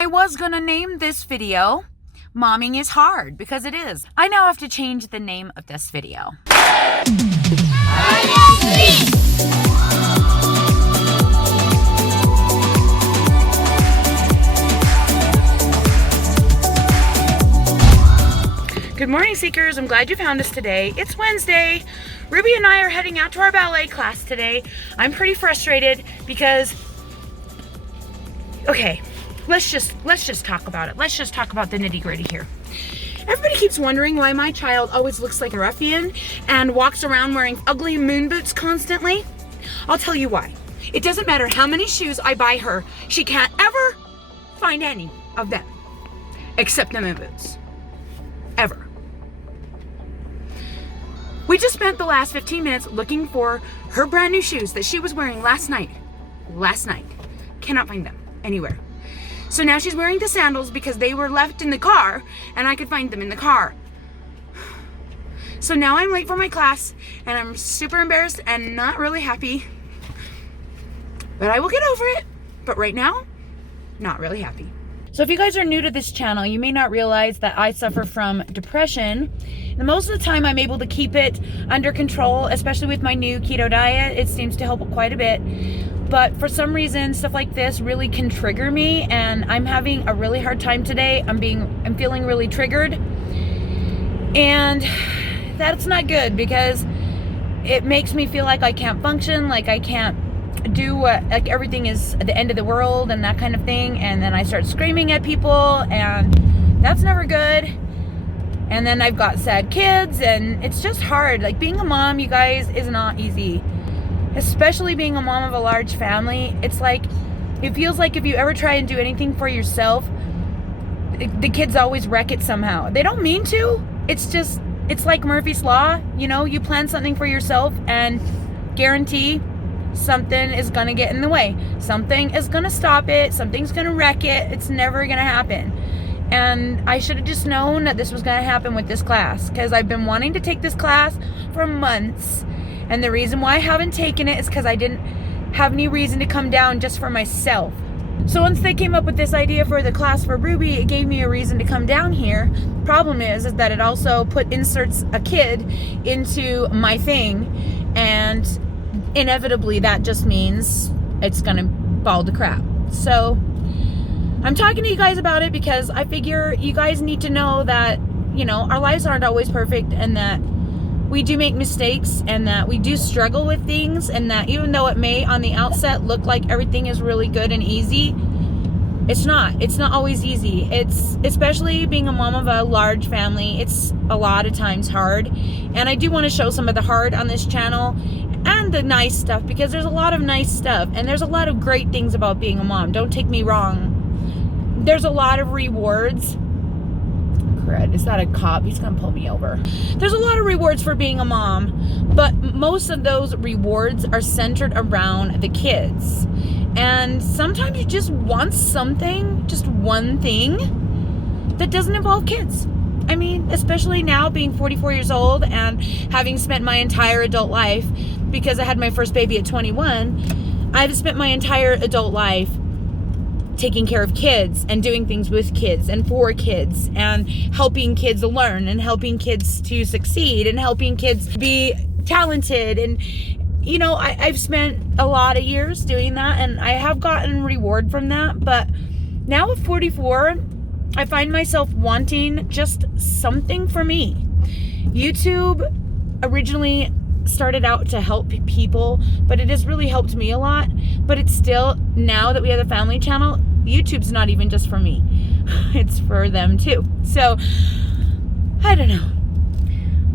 I was gonna name this video Momming is Hard, because it is. I now have to change the name of this video. Good morning, Seekers. I'm glad you found us today. It's Wednesday. Ruby and I are heading out to our ballet class today. I'm pretty frustrated because, okay, let's just talk about it. Let's just talk about the nitty-gritty here. Everybody keeps wondering why my child always looks like a ruffian and walks around wearing ugly moon boots constantly. I'll tell you why. It doesn't matter how many shoes I buy her, she can't ever find any of them except the moon boots. Ever. We just spent the last 15 minutes looking for her brand new shoes that she was wearing last night. Cannot find them anywhere. So now she's wearing the sandals because they were left in the car and I could find them in the car. So now I'm late for my class and I'm super embarrassed and not really happy. But I will get over it. But right now, not really happy. So if you guys are new to this channel, you may not realize that I suffer from depression. And most of the time I'm able to keep it under control, especially with my new keto diet. It seems to help quite a bit. But for some reason, stuff like this really can trigger me, and I'm having a really hard time today. I'm feeling really triggered. And that's not good because it makes me feel like I can't function, like I can't do what, like everything is at the end of the world and that kind of thing. And then I start screaming at people, and that's never good. And then I've got sad kids, and it's just hard. Like being a mom, you guys, is not easy. Especially being a mom of a large family. It's like, it feels like if you ever try and do anything for yourself, the kids always wreck it somehow. They don't mean to. It's just, it's like Murphy's Law. You know, you plan something for yourself and guarantee something is gonna get in the way. Something is gonna stop it. Something's gonna wreck it. It's never gonna happen. And I should have just known that this was gonna happen with this class, because I've been wanting to take this class for months. And the reason why I haven't taken it is because I didn't have any reason to come down just for myself. So once they came up with this idea for the class for Ruby, it gave me a reason to come down here. Problem is that it also inserts a kid into my thing, and inevitably that just means it's gonna fall to crap. So I'm talking to you guys about it because I figure you guys need to know that, you know, our lives aren't always perfect, and that we do make mistakes, and that we do struggle with things, and that even though it may on the outset look like everything is really good and easy, it's not always easy. It's, especially being a mom of a large family, it's a lot of times hard. And I do want to show some of the hard on this channel and the nice stuff, because there's a lot of nice stuff and there's a lot of great things about being a mom. Don't take me wrong. There's a lot of rewards. Is that a cop? He's gonna pull me over. There's a lot of rewards for being a mom, but most of those rewards are centered around the kids. And sometimes you just want something, just one thing that doesn't involve kids. I mean, especially now being 44 years old and having spent my entire adult life, because I had my first baby at 21, I've spent my entire adult life taking care of kids and doing things with kids and for kids and helping kids learn and helping kids to succeed and helping kids be talented. And, you know, I've spent a lot of years doing that, and I have gotten reward from that. But now at 44, I find myself wanting just something for me. YouTube originally started out to help people, but it has really helped me a lot. But it's still, now that we have the family channel, YouTube's not even just for me, it's for them too. So I don't know.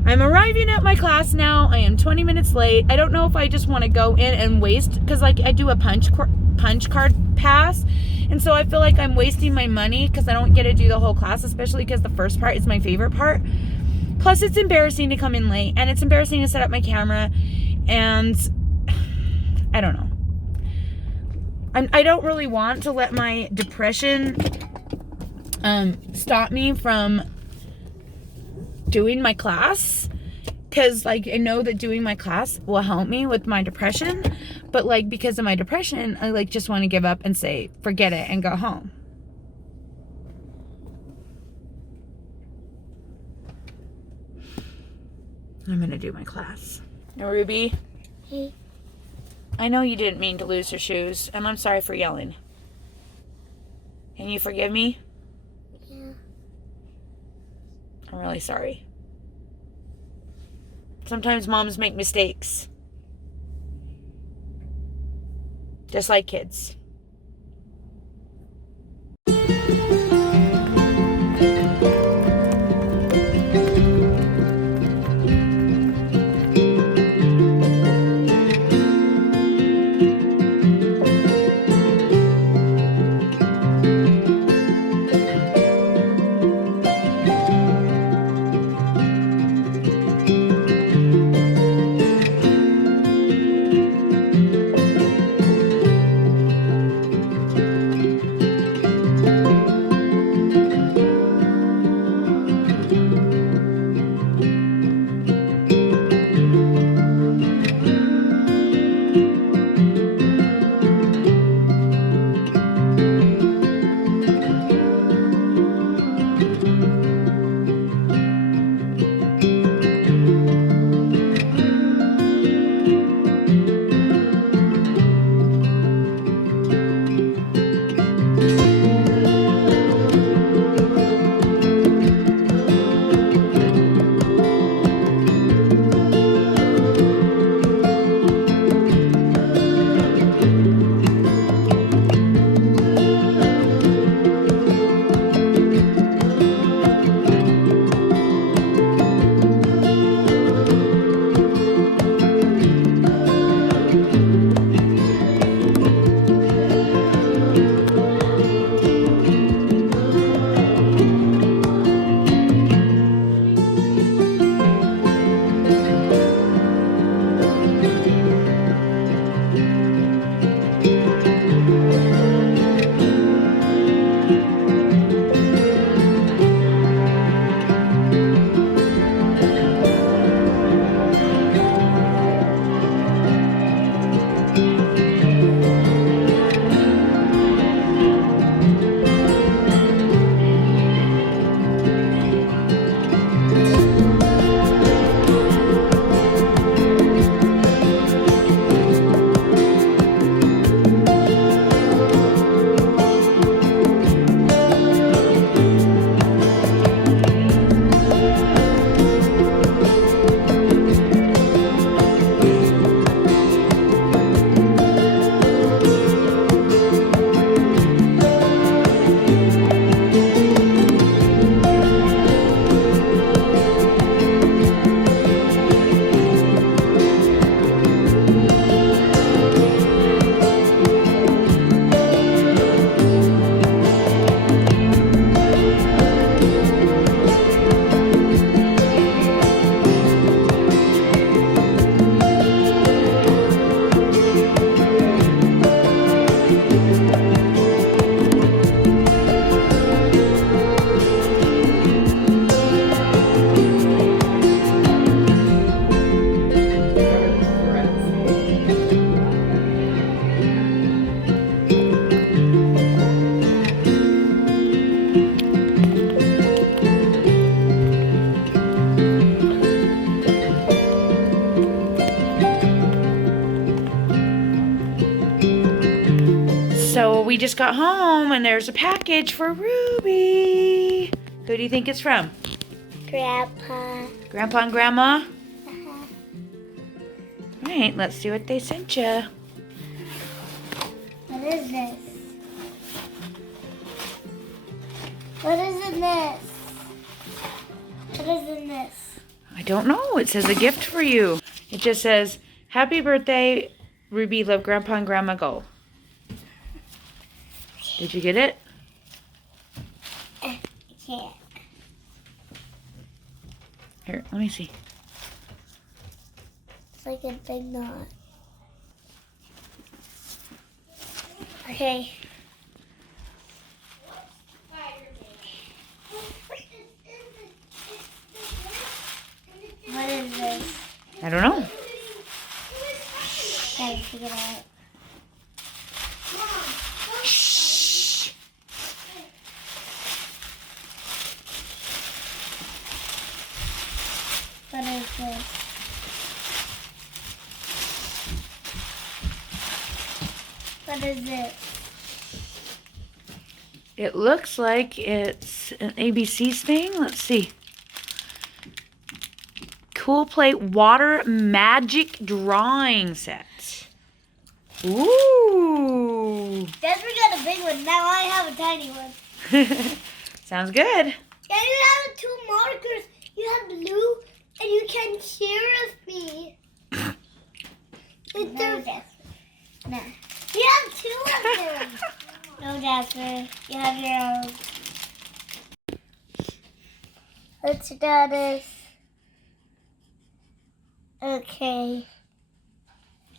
I'm arriving at my class now. I am 20 minutes late. I don't know if I just want to go in and waste, because like I do a punch card pass, and so I feel like I'm wasting my money because I don't get to do the whole class, especially because the first part is my favorite part. Plus, it's embarrassing to come in late, and it's embarrassing to set up my camera, and I don't know. I don't really want to let my depression stop me from doing my class, because like I know that doing my class will help me with my depression, but like because of my depression, I like just want to give up and say forget it and go home. I'm gonna do my class. Now, Ruby. Hey. I know you didn't mean to lose your shoes, and I'm sorry for yelling. Can you forgive me? Yeah. I'm really sorry. Sometimes moms make mistakes. Just like kids. So we just got home and there's a package for Ruby. Who do you think it's from? Grandpa. Grandpa and Grandma? All right, let's see what they sent you. What is this? What is in this? What is in this? I don't know. It says a gift for you. It just says, Happy birthday, Ruby. Love Grandpa and Grandma. Go. Did you get it? I can't. Here, let me see. It's like a big knot. Okay. What is this? I don't know. Gotta figure it out. Shh. What is this? What is it? It looks like it's an ABC's thing. Let's see. Cool Play Water Magic Drawing Set. Ooh. Jasper got a big one. Now I have a tiny one. Sounds good. Yeah, you have 2 markers. You have blue, and you can share with me. No, Jasper. No. You have 2 of them. No, Jasper. You have your own. Let's do this. Okay.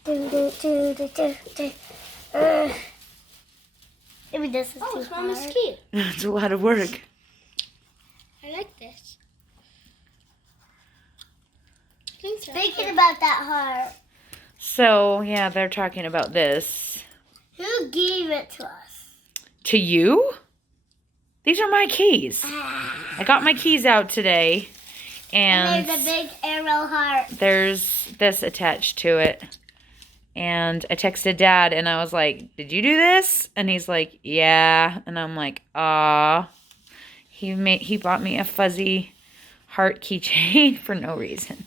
Maybe this is too hard. Cute. It's a lot of work. I like this. Thinking about that heart. So, yeah, they're talking about this. Who gave it to us? To you? These are my keys. I got my keys out today. And there's a big arrow heart. There's this attached to it. And I texted Dad and I was like, did you do this? And he's like, yeah. And I'm like, aw. He bought me a fuzzy heart keychain for no reason.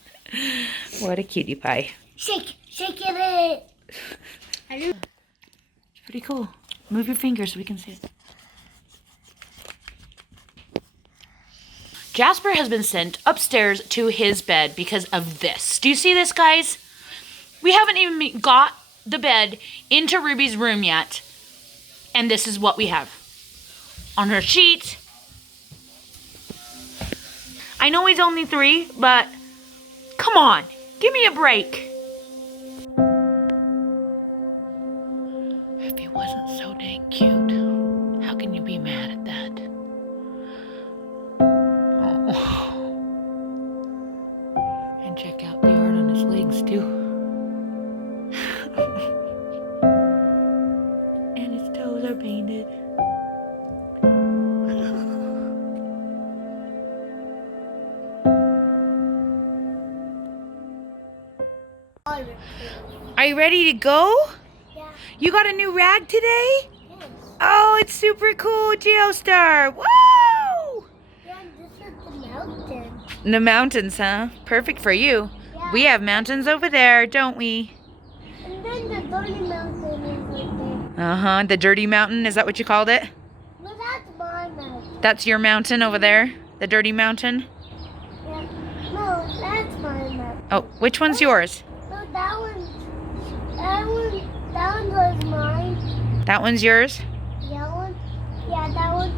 What a cutie pie. Shake it. It's pretty cool. Move your fingers so we can see it. Jasper has been sent upstairs to his bed because of this. Do you see this, guys? We haven't even got the bed into Ruby's room yet. And this is what we have. On her sheet. I know he's only 3, but come on. Give me a break. If he wasn't so dang cute, how can you be mad at that? Oh. And check out the art on his legs, too. And his toes are painted. Are you ready to go? Yeah. You got a new rag today? Yes. Oh, it's super cool, Geostar. Woo! Yeah, this is the mountain. The mountains, huh? Perfect for you. Yeah. We have mountains over there, don't we? And then the dirty mountain is right there. Uh-huh. The dirty mountain, is that what you called it? No, that's my mountain. That's your mountain over there? The dirty mountain? Yeah. No, that's my mountain. Oh, which one's yours? No, that one was mine. That one's yours? That one, yeah, that one,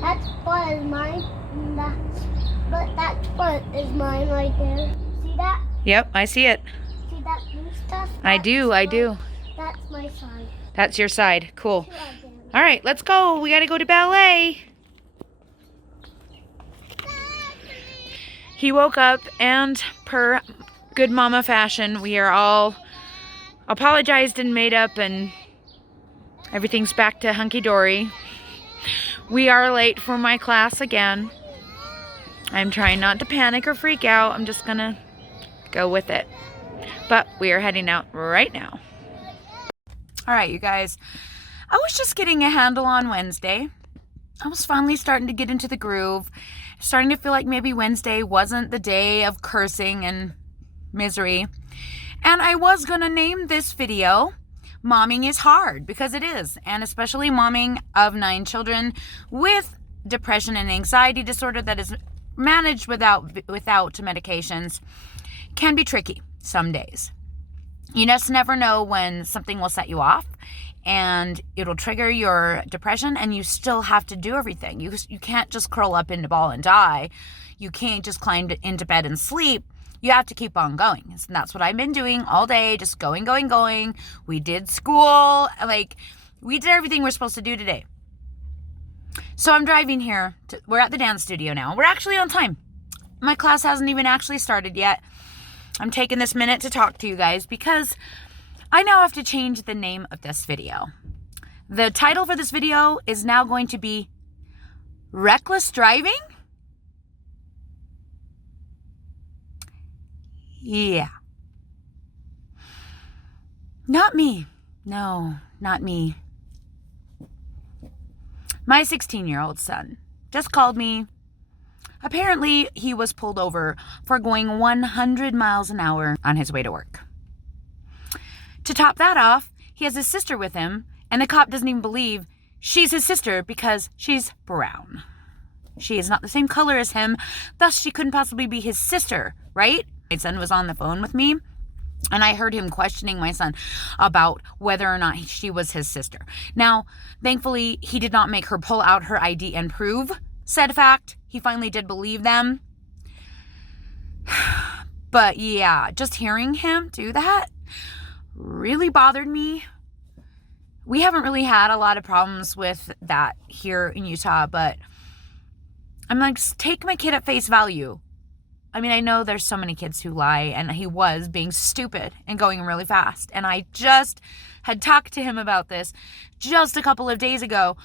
that spot is mine. But that spot is mine right there. See that? Yep, I see it. See that blue stuff? I do. That's my side. That's your side. Cool. 2 of them. All right, let's go. We got to go to ballet. He woke up and per good mama fashion, we are all apologized and made up and everything's back to hunky-dory. We are late for my class again. I'm trying not to panic or freak out. I'm just gonna go with it. But we are heading out right now. All right, you guys. I was just getting a handle on Wednesday. I was finally starting to get into the groove. Starting to feel like maybe Wednesday wasn't the day of cursing and misery. And I was gonna name this video Momming is Hard, because it is. And especially momming of 9 children with depression and anxiety disorder that is managed without medications can be tricky some days. You just never know when something will set you off and it'll trigger your depression and you still have to do everything. You can't just curl up in a ball and die. You can't just climb into bed and sleep. You have to keep on going. And that's what I've been doing all day, just going. We did school, we did everything we're supposed to do today. So I'm driving here. We're at the dance studio now. We're actually on time. My class hasn't even actually started yet. I'm taking this minute to talk to you guys because I now have to change the name of this video. The title for this video is now going to be Reckless Driving? Yeah. Not me. No, not me. My 16-year-old son just called me. Apparently, he was pulled over for going 100 miles an hour on his way to work. To top that off, he has his sister with him, and the cop doesn't even believe she's his sister because she's brown. She is not the same color as him, thus she couldn't possibly be his sister, right? My son was on the phone with me, and I heard him questioning my son about whether or not she was his sister. Now, thankfully, he did not make her pull out her ID and prove said fact. He finally did believe them. But yeah, just hearing him do that really bothered me. We haven't really had a lot of problems with that here in Utah, but I'm like, take my kid at face value. I mean, I know there's so many kids who lie, and he was being stupid and going really fast. And I just had talked to him about this just a couple of days ago,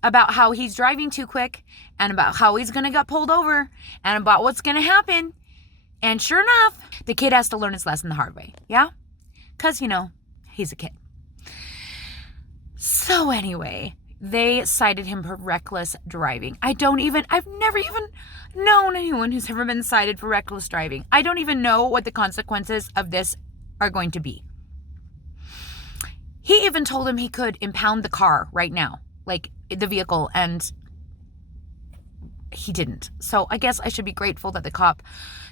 about how he's driving too quick and about how he's going to get pulled over and about what's going to happen. And sure enough, the kid has to learn his lesson the hard way. Yeah? Because, he's a kid. So anyway, they cited him for reckless driving. I've never even known anyone who's ever been cited for reckless driving. I don't even know what the consequences of this are going to be. He even told him he could impound the car right now, like the vehicle, and he didn't. So I guess I should be grateful that the cop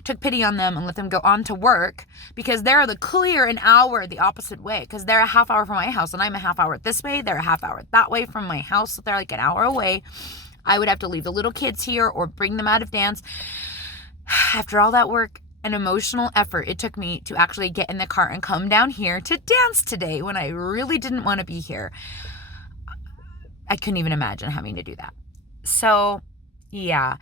took pity on them and let them go on to work, because they're the clear an hour the opposite way, because they're a half hour from my house and I'm a half hour this way. They're a half hour that way from my house. So they're like an hour away. I would have to leave the little kids here or bring them out of dance. After all that work and emotional effort it took me to actually get in the car and come down here to dance today when I really didn't want to be here, I couldn't even imagine having to do that. So yeah,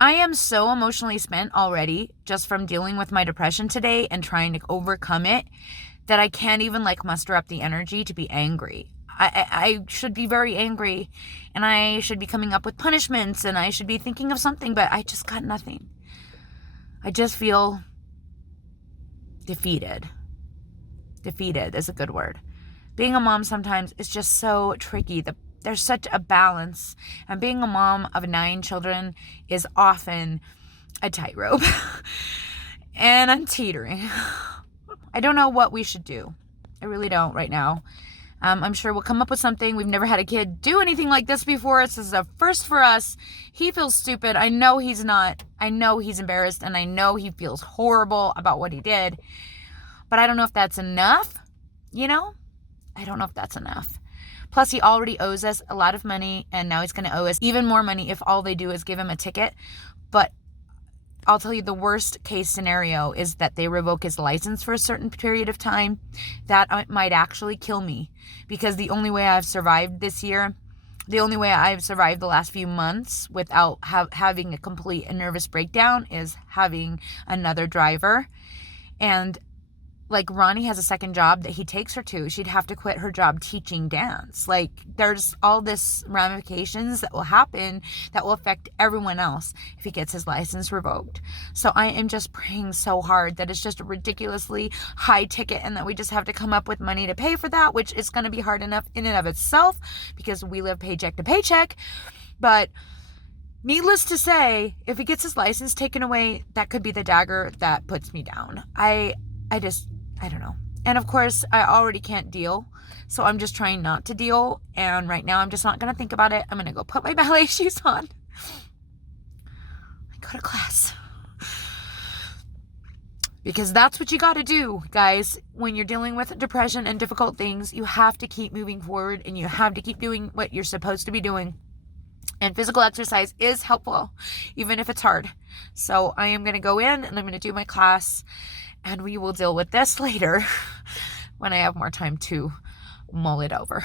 I am so emotionally spent already just from dealing with my depression today and trying to overcome it that I can't even muster up the energy to be angry. I should be very angry, and I should be coming up with punishments, and I should be thinking of something, but I just got nothing. I just feel defeated. Defeated is a good word. Being a mom sometimes is just so tricky. There's such a balance, and being a mom of 9 children is often a tightrope. And I'm teetering. I don't know what we should do. I really don't right now. I'm sure we'll come up with something. We've never had a kid do anything like this before. This is a first for us. He feels stupid. I know he's not. I know he's embarrassed, and I know he feels horrible about what he did. But I don't know if that's enough, I don't know if that's enough. Plus, he already owes us a lot of money, and now he's going to owe us even more money if all they do is give him a ticket. But I'll tell you, the worst case scenario is that they revoke his license for a certain period of time. That might actually kill me, because the only way I've survived this year, the only way I've survived the last few months without having a complete nervous breakdown is having another driver. And Rani has a second job that he takes her to. She'd have to quit her job teaching dance. There's all this ramifications that will happen that will affect everyone else if he gets his license revoked. So I am just praying so hard that it's just a ridiculously high ticket and that we just have to come up with money to pay for that, which is going to be hard enough in and of itself because we live paycheck to paycheck. But needless to say, if he gets his license taken away, that could be the dagger that puts me down. I don't know. And of course, I already can't deal. So I'm just trying not to deal. And right now, I'm just not going to think about it. I'm going to go put my ballet shoes on. I go to class. Because that's what you got to do, guys. When you're dealing with depression and difficult things, you have to keep moving forward and you have to keep doing what you're supposed to be doing. And physical exercise is helpful, even if it's hard. So I am going to go in and I'm going to do my class. And we will deal with this later when I have more time to mull it over.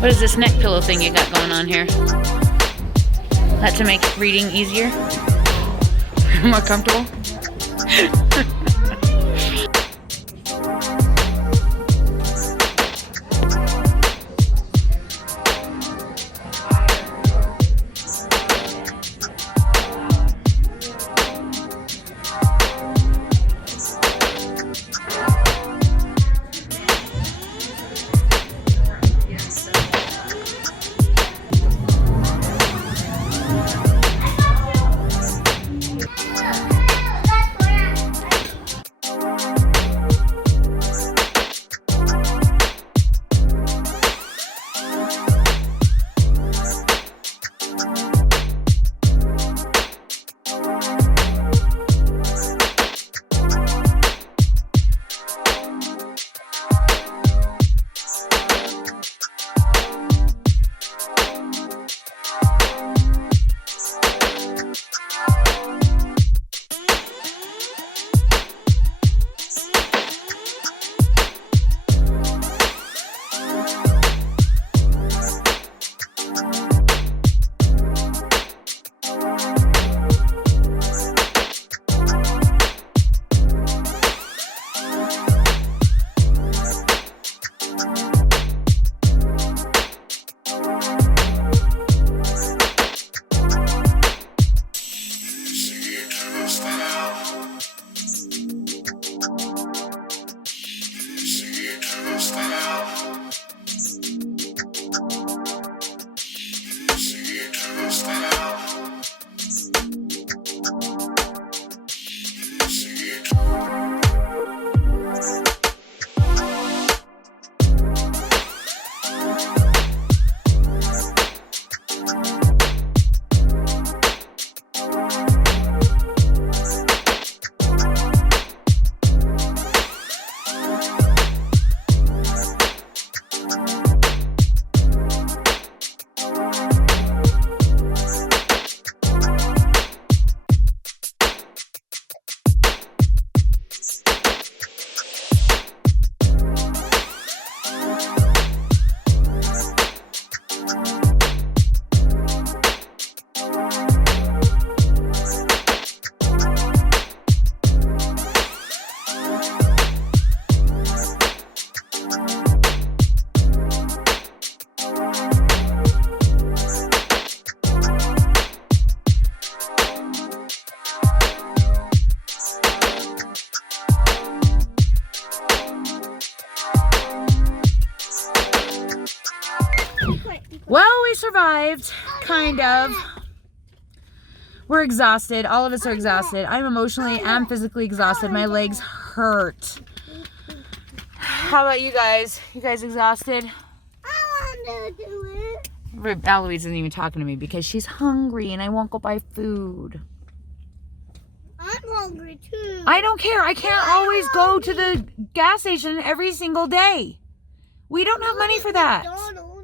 What is this neck pillow thing you got going on here? That to make reading easier? More comfortable? Well, we survived, kind of. We're exhausted. All of us are exhausted. I'm emotionally and physically exhausted. My legs hurt. How about you guys? You guys exhausted? I want to do it. Eloise isn't even talking to me because she's hungry and I won't go buy food. I'm hungry too. I don't care. I can't always go to the gas station every single day. We don't have money for that. McDonald's.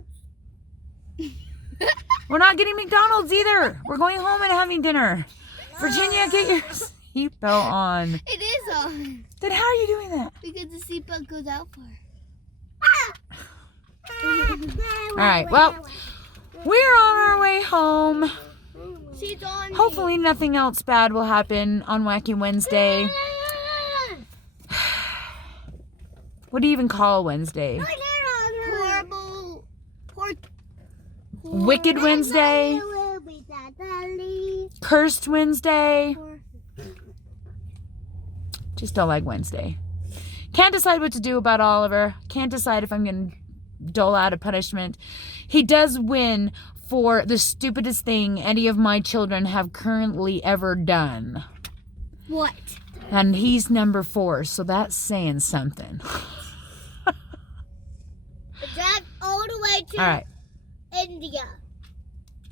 We're not getting McDonald's either. We're going home and having dinner. Virginia, get your seatbelt on. It is on. Then how are you doing that? Because the seatbelt goes out for. All right, well, we're on our way home. She's on. Hopefully nothing else bad will happen on Wacky Wednesday. What do you even call Wednesday? Horrible. Wicked Wednesday? Cursed Wednesday? Just don't like Wednesday. Can't decide what to do about Oliver. Can't decide if I'm going to dole out a punishment. He does win for the stupidest thing any of my children have currently ever done. What? And he's number 4, so that's saying something. Drive all the way to All right. India.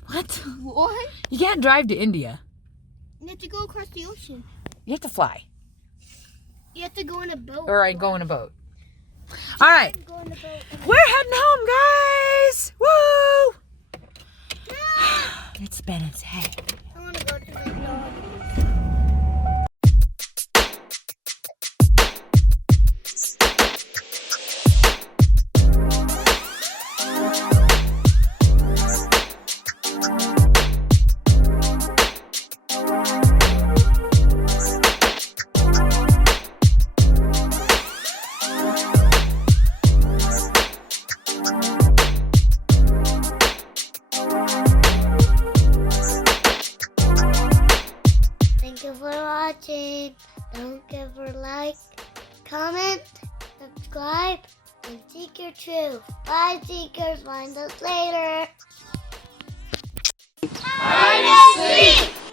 What? What? You can't drive to India. You have to go across the ocean. You have to fly. You have to go in a boat. Or I'd go in a boat. All right. Go in a boat. We're heading home, guys. Woo! It's Bennett's head. I want to go to the dog. Thank you for watching. Don't forget to like, comment, subscribe, and seek your truth. Bye, seekers. Find us later. Hide and seek.